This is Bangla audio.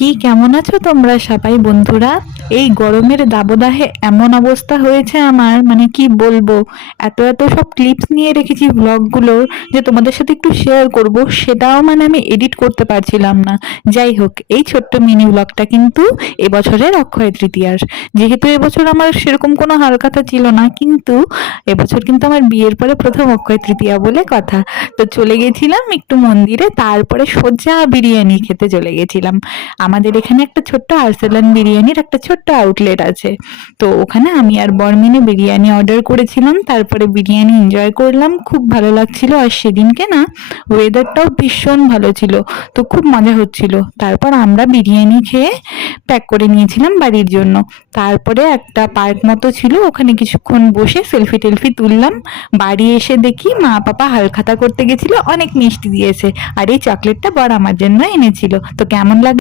কি কেমন আছো তোমরা সবাই বন্ধুরা? এই গরমের দাবদাহে এমন অবস্থা হয়েছে আমার, মানে কি বলবো। এত এত সব ক্লিপস নিয়ে রেখেছি ব্লগগুলোর, যে তোমাদের সাথে একটু শেয়ার করব, সেটাও মানে আমি এডিট করতে পারছিলাম না। যাই হোক, এই ছোট্ট মিনি ব্লগটা কিন্তু এবছরের অক্ষয় তৃতীয়ার। যেহেতু এবছর আমার সেরকম কোনো হালখাতা ছিল না, কিন্তু এবছর কিন্তু আমার বিয়ের পরে প্রথম অক্ষয় তৃতীয়া বলে কথা। তো চলে গেছিলাম একটু মন্দিরে, তারপরে সোজা বিরিয়ানি খেতে চলে গেছিলাম। আমাদের এখানে একটা ছোট্ট আরসালান বিরিয়ানির একটা ছোট্ট আউটলেট আছে। তো ওখানে আমি আর বর মিলে বিরিয়ানি অর্ডার করেছিলাম, তারপরে বিরিয়ানি এনজয় করলাম, খুব ভালো লাগছিল। আর সেদিনকে না ওয়েদারটাও ভীষণ ভালো ছিল, তো খুব মজা হচ্ছিল। তারপর আমরা বিরিয়ানি খেয়ে প্যাক করে নিয়েছিলাম বাড়ির জন্য। তারপরে একটা পার্ক মতো ছিল, ওখানে কিছুক্ষণ বসে সেলফি টেলফি তুললাম। বাড়ি এসে দেখি মা পাপা হালখাতা করতে গেছিল, অনেক মিষ্টি দিয়েছে। আর এই চকলেটটা বর আমার জন্য এনেছিল। তো কেমন লাগলো